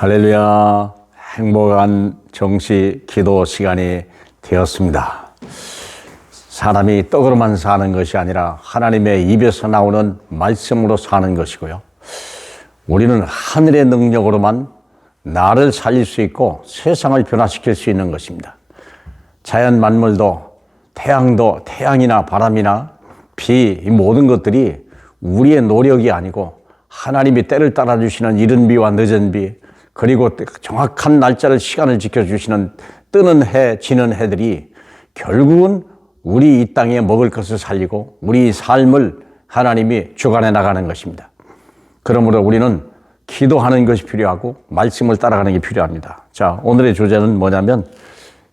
할렐루야. 행복한 정시 기도 시간이 되었습니다. 사람이 떡으로만 사는 것이 아니라 하나님의 입에서 나오는 말씀으로 사는 것이고요. 우리는 하늘의 능력으로만 나를 살릴 수 있고 세상을 변화시킬 수 있는 것입니다. 자연 만물도 태양도 태양이나 바람이나 비, 이 모든 것들이 우리의 노력이 아니고 하나님이 때를 따라주시는 이른 비와 늦은 비, 그리고 정확한 날짜를 시간을 지켜주시는 뜨는 해, 지는 해들이 결국은 우리 이 땅에 먹을 것을 살리고 우리 삶을 하나님이 주관해 나가는 것입니다. 그러므로 우리는 기도하는 것이 필요하고 말씀을 따라가는 게 필요합니다. 자, 오늘의 주제는 뭐냐면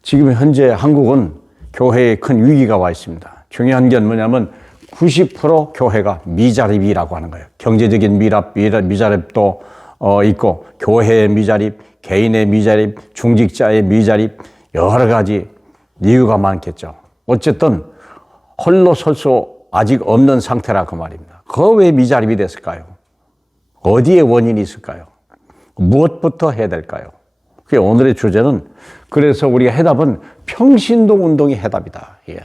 지금 현재 한국은 교회에 큰 위기가 와 있습니다. 중요한 게 뭐냐면 90% 교회가 미자립이라고 하는 거예요. 경제적인 미랍, 미자립도 어, 있고 교회의 미자립, 개인의 미자립, 중직자의 미자립 여러 가지 이유가 많겠죠. 어쨌든 홀로 설 수 아직 없는 상태라 그 말입니다. 그왜 미자립이 됐을까요? 어디에 원인이 있을까요? 무엇부터 해야 될까요? 그게 오늘의 주제는 그래서 우리가 해답은 평신도 운동이 해답이다. 예.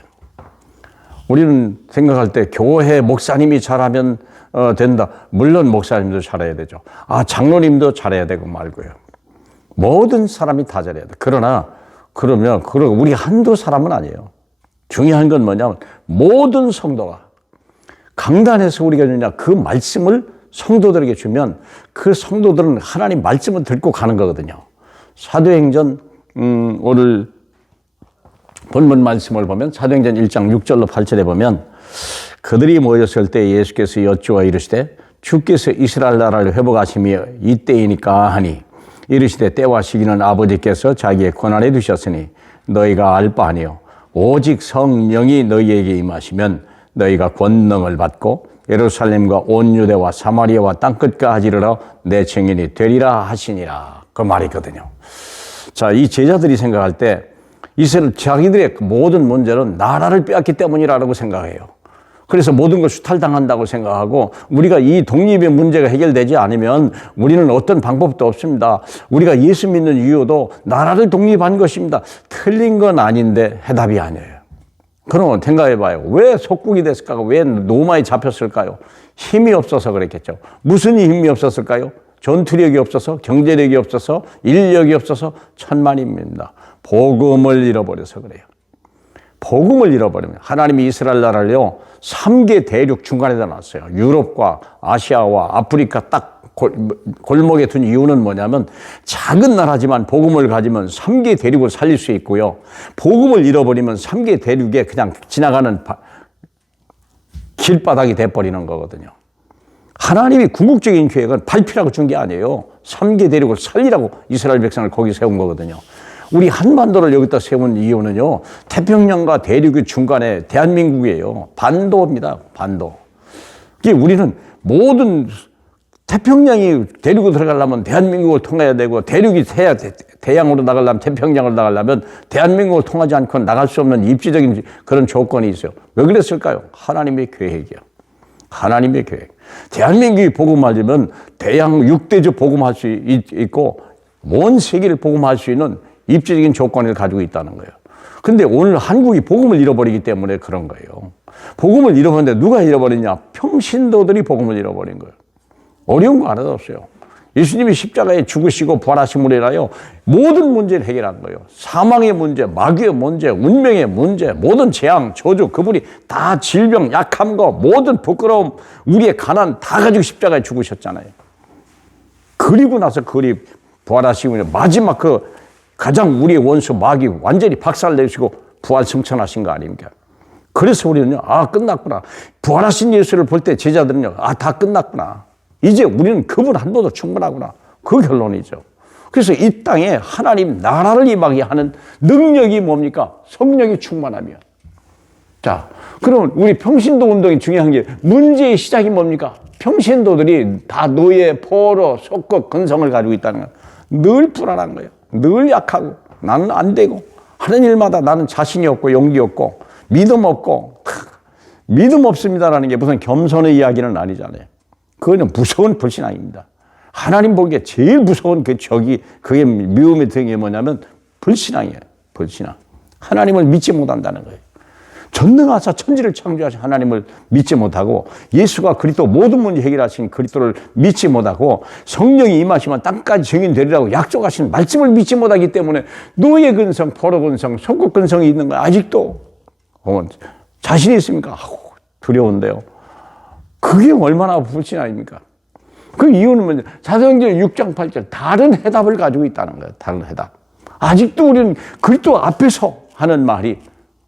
우리는 생각할 때 교회 목사님이 잘하면 어, 된다. 물론 목사님도 잘해야 되죠. 아, 장로님도 잘해야 되고 말고요. 모든 사람이 다 잘해야 돼. 그러나 그러면 그러 우리 한두 사람은 아니에요. 중요한 건 뭐냐면 모든 성도가 강단에서 우리가 주냐 그 말씀을 성도들에게 주면 그 성도들은 하나님 말씀을 듣고 가는 거거든요. 사도행전 음, 오늘 본문 말씀을 보면 사도행전 1장 6절로 8절에 보면 그들이 모였을 때 예수께서 여쭈어 이르시되 주께서 이스라엘 나라를 회복하심이 이때이니까 하니. 이르시되 때와 시기는 아버지께서 자기의 권한에 두셨으니 너희가 알 바 아니요. 오직 성령이 너희에게 임하시면 너희가 권능을 받고 예루살렘과 온 유대와 사마리아와 땅끝까지 이르러 내 증인이 되리라 하시니라. 그 말이거든요. 자, 이 제자들이 생각할 때 이스라엘 자기들의 모든 문제는 나라를 빼앗기 때문이라고 생각해요. 그래서 모든 걸 수탈당한다고 생각하고 우리가 이 독립의 문제가 해결되지 않으면 우리는 어떤 방법도 없습니다. 우리가 예수 믿는 이유도 나라를 독립한 것입니다. 틀린 건 아닌데 해답이 아니에요. 그러면 생각해 봐요. 왜 속국이 됐을까요? 왜 노마에 잡혔을까요? 힘이 없어서 그랬겠죠. 무슨 힘이 없었을까요? 전투력이 없어서, 경제력이 없어서, 인력이 없어서 천만입니다. 복음을 잃어버려서 그래요. 복음을 잃어버리면 하나님이 이스라엘 나라를요 3개 대륙 중간에다 놨어요. 유럽과 아시아와 아프리카 딱 골목에 둔 이유는 뭐냐면 작은 나라지만 복음을 가지면 3개 대륙을 살릴 수 있고요. 복음을 잃어버리면 3개 대륙에 그냥 지나가는 길바닥이 돼버리는 거거든요. 하나님이 궁극적인 계획은 발표라고 준 게 아니에요. 3개 대륙을 살리라고 이스라엘 백성을 거기 세운 거거든요. 우리 한반도를 여기다 세운 이유는요, 태평양과 대륙의 중간에 대한민국이에요. 반도입니다. 반도. 이게 우리는 모든 태평양이 대륙으로 들어가려면 대한민국을 통해야 되고, 대륙이 해야 대양으로 나가려면, 태평양으로 나가려면 대한민국을 통하지 않고 나갈 수 없는 입지적인 그런 조건이 있어요. 왜 그랬을까요? 하나님의 계획이요. 하나님의 계획. 대한민국이 복음하려면 대양 6대주 복음할 수 있고, 먼 세계를 복음할 수 있는 입지적인 조건을 가지고 있다는 거예요. 근데 오늘 한국이 복음을 잃어버리기 때문에 그런 거예요. 복음을 잃어버렸는데 누가 잃어버리냐? 평신도들이 복음을 잃어버린 거예요. 어려운 거 하나도 없어요. 예수님이 십자가에 죽으시고 부활하심으로 인하여 모든 문제를 해결한 거예요. 사망의 문제, 마귀의 문제, 운명의 문제, 모든 재앙, 저주, 그분이 다 질병, 약함 거, 모든 부끄러움, 우리의 가난 다 가지고 십자가에 죽으셨잖아요. 그리고 나서 그리 부활하시고 마지막 그 가장 우리의 원수 마귀 완전히 박살내시고 부활 승천하신 거 아닙니까? 그래서 우리는요, 아, 끝났구나. 부활하신 예수를 볼 때 제자들은요, 아, 다 끝났구나. 이제 우리는 그분 한 분도 충분하구나. 그 결론이죠. 그래서 이 땅에 하나님 나라를 임하게 하는 능력이 뭡니까? 성령이 충만하면. 자, 그러면 우리 평신도 운동이 중요한 게 문제의 시작이 뭡니까? 평신도들이 다 노예, 포로, 속국, 근성을 가지고 있다는 거예요. 늘 불안한 거예요. 늘 약하고 나는 안 되고 하는 일마다 나는 자신이 없고 용기 없고 믿음 없고 믿음 없습니다라는 게 무슨 겸손의 이야기는 아니잖아요. 그거는 무서운 불신앙입니다. 하나님 보기에 제일 무서운 그 적이 그게 미움의 등이 뭐냐면 불신앙이에요. 불신앙. 하나님을 믿지 못한다는 거예요. 전능하사 천지를 창조하신 하나님을 믿지 못하고 예수가 그리스도 모든 문제 해결하신 그리스도를 믿지 못하고 성령이 임하시면 땅까지 증인 되리라고 약속하신 말씀을 믿지 못하기 때문에 노예 근성, 포로 근성, 속국 근성이 있는 거야. 아직도 어, 자신이 있습니까? 아우, 두려운데요. 그게 얼마나 불신앙입니까? 그 이유는 뭐냐? 사도행전 6장 8절 다른 해답을 가지고 있다는 거예요. 다른 해답. 아직도 우리는 그리스도 앞에서 하는 말이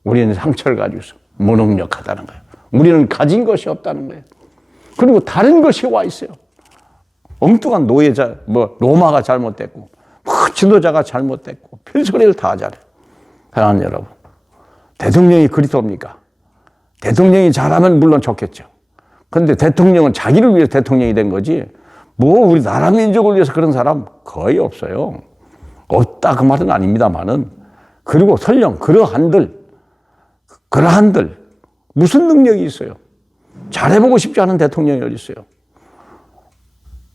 우리는 상처를 가지고서 무능력하다는 거예요. 우리는 가진 것이 없다는 거예요. 그리고 다른 것이 와 있어요. 엉뚱한 노예자, 뭐 로마가 잘못됐고, 뭐 지도자가 잘못됐고, 별소리를 다 잘해. 사랑하는 여러분, 대통령이 그리스도입니까? 대통령이 잘하면 물론 좋겠죠. 그런데 대통령은 자기를 위해 대통령이 된 거지, 뭐 우리 나라 민족을 위해서 그런 사람 거의 없어요. 없다 그 말은 아닙니다만은 그리고 설령 그러한들 그러한들 무슨 능력이 있어요? 잘해보고 싶지 않은 대통령이 어디 있어요?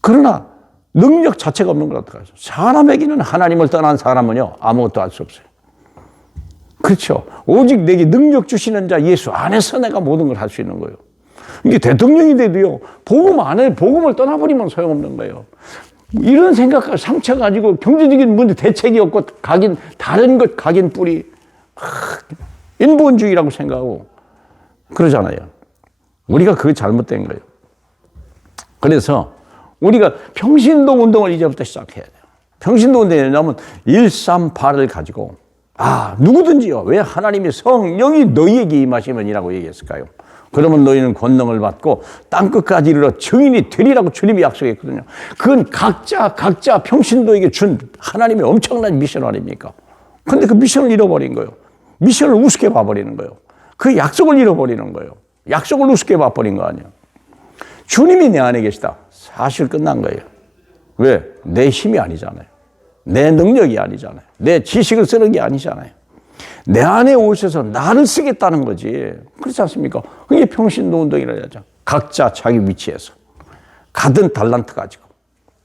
그러나 능력 자체가 없는 걸 어떡하죠? 사람에게는 하나님을 떠난 사람은요 아무것도 할 수 없어요. 그렇죠. 오직 내게 능력 주시는 자 예수 안에서 내가 모든 걸 할 수 있는 거예요. 이게 대통령이 돼도요 복음 안에 복음을 떠나버리면 소용없는 거예요. 이런 생각과 상처 가지고 경제적인 문제 대책이 없고 각인 다른 것 각인 뿌리 인본주의라고 생각하고 그러잖아요. 우리가 그게 잘못된 거예요. 그래서 우리가 평신도 운동을 이제부터 시작해야 돼요. 평신도 운동이 뭐냐면 138을 가지고 아 누구든지요. 왜 하나님의 성령이 너희에게 임하시면이라고 얘기했을까요? 그러면 너희는 권능을 받고 땅 끝까지 이르러 증인이 되리라고 주님이 약속했거든요. 그건 각자 각자 평신도에게 준 하나님의 엄청난 미션 아닙니까? 근데 그 미션을 잃어버린 거예요. 미션을 우습게 봐버리는 거예요. 그 약속을 잃어버리는 거예요. 약속을 우습게 봐버린 거 아니에요. 주님이 내 안에 계시다. 사실 끝난 거예요. 왜? 내 힘이 아니잖아요. 내 능력이 아니잖아요. 내 지식을 쓰는 게 아니잖아요. 내 안에 오셔서 나를 쓰겠다는 거지. 그렇지 않습니까? 그게 평신도 운동이라 하죠. 각자 자기 위치에서. 가든 달란트 가지고.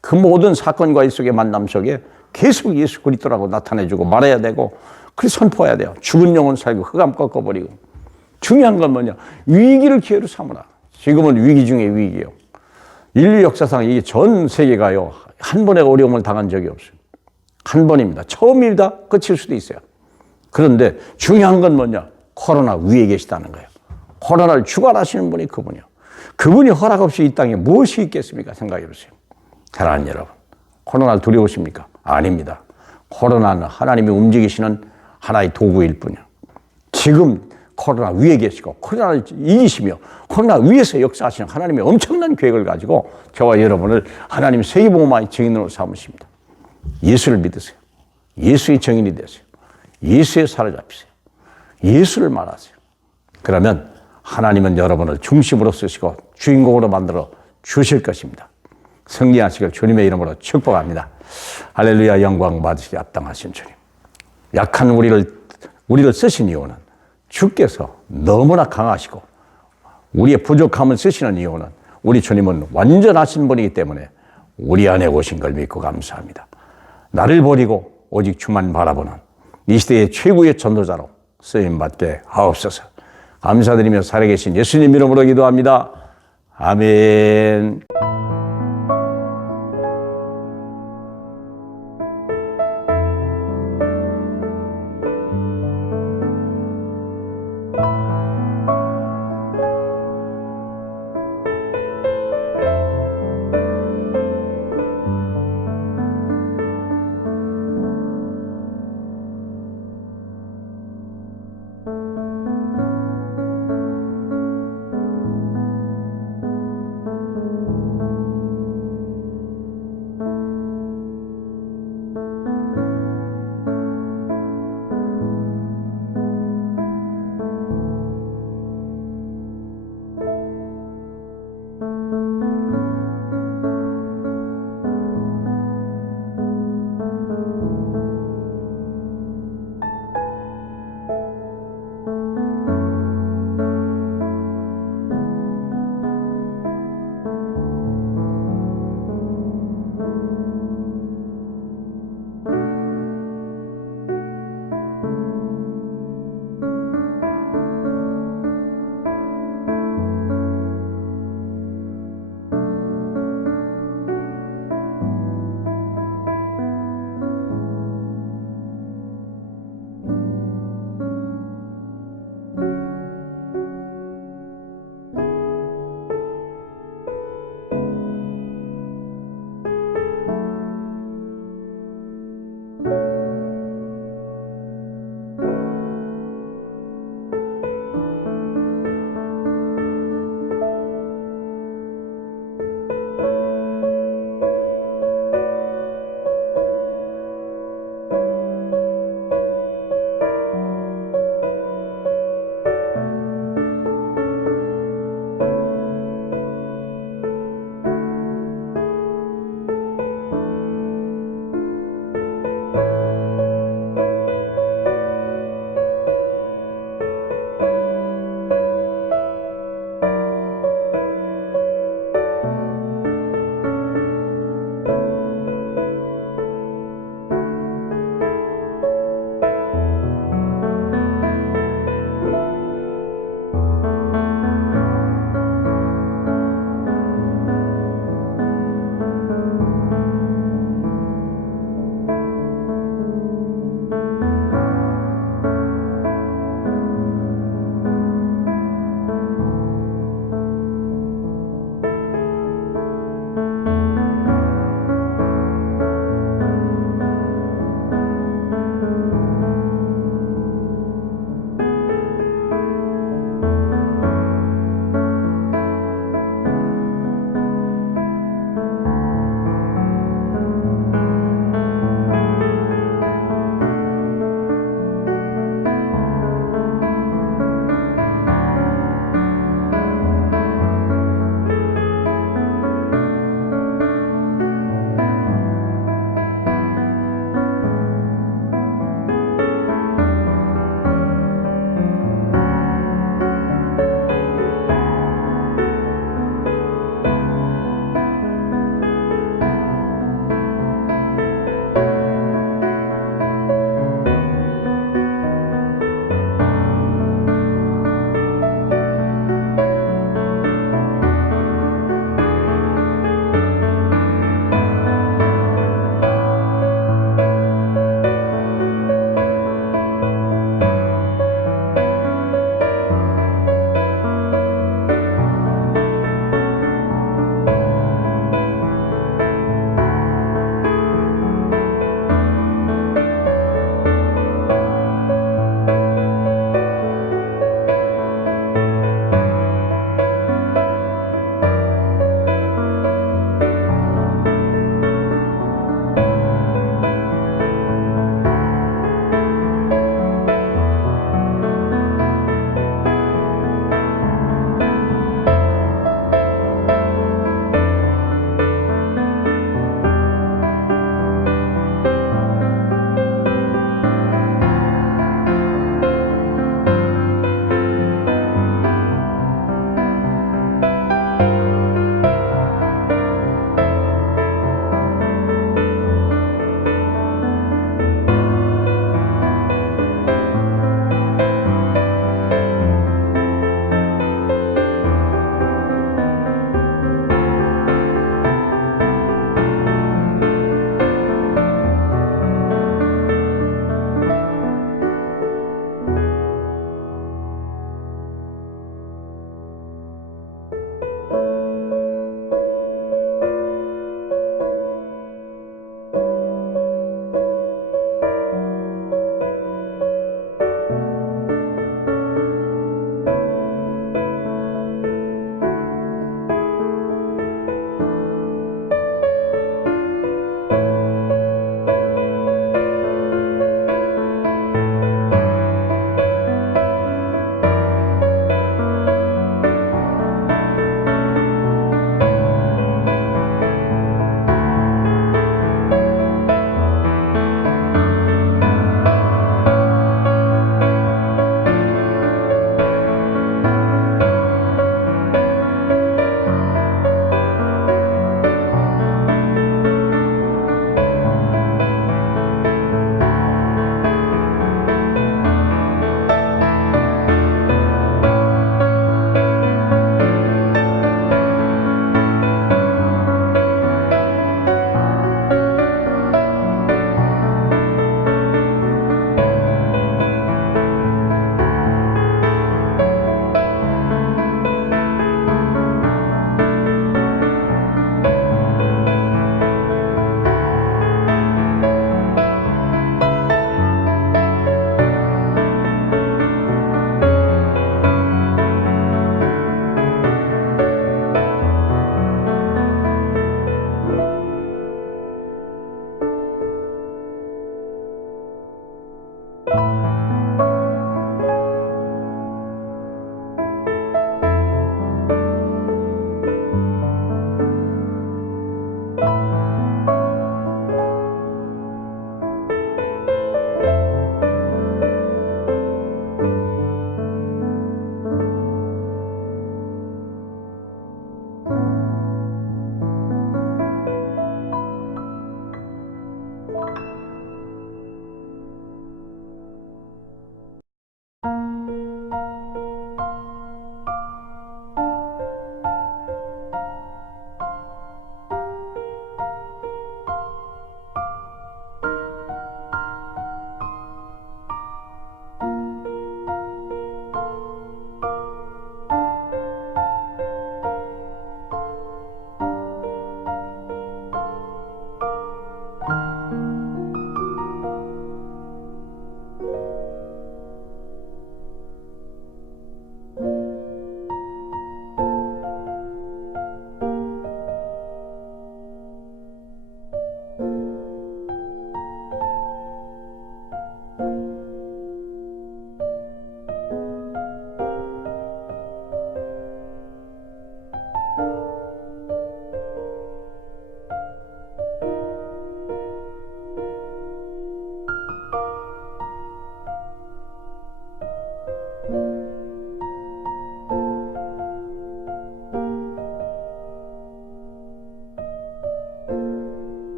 그 모든 사건과 일 속의 만남 속에 계속 예수 그리스도라고 나타내주고 말해야 되고 그래 선포해야 돼요. 죽은 영혼 살고 흑암 꺾어버리고. 중요한 건 뭐냐? 위기를 기회로 삼으라. 지금은 위기 중에 위기예요. 인류 역사상 이전 세계가요. 한 번의 어려움을 당한 적이 없어요. 한 번입니다. 처음입니다. 끝일 수도 있어요. 그런데 중요한 건 뭐냐? 코로나 위에 계시다는 거예요. 코로나를 주관하시는 분이 그분이요. 그분이 허락 없이 이 땅에 무엇이 있겠습니까? 생각해 보세요. 사랑하는 여러분. 코로나를 두려우십니까? 아닙니다. 코로나는 하나님이 움직이시는 하나의 도구일 뿐이야. 지금 코로나 위에 계시고 코로나를 이기시며 코로나 위에서 역사하시는 하나님의 엄청난 계획을 가지고 저와 여러분을 하나님 세계복음화의 증인으로 삼으십니다. 예수를 믿으세요. 예수의 증인이 되세요. 예수에 사로잡히세요. 예수를 말하세요. 그러면 하나님은 여러분을 중심으로 쓰시고 주인공으로 만들어 주실 것입니다. 승리하시길 주님의 이름으로 축복합니다. 할렐루야 영광 받으시기 합당하신 주님. 약한 우리를, 우리를 쓰신 이유는 주께서 너무나 강하시고 우리의 부족함을 쓰시는 이유는 우리 주님은 완전하신 분이기 때문에 우리 안에 오신 걸 믿고 감사합니다. 나를 버리고 오직 주만 바라보는 이 시대의 최고의 전도자로 쓰임 받게 하옵소서. 감사드리며 살아계신 예수님 이름으로 기도합니다. 아멘.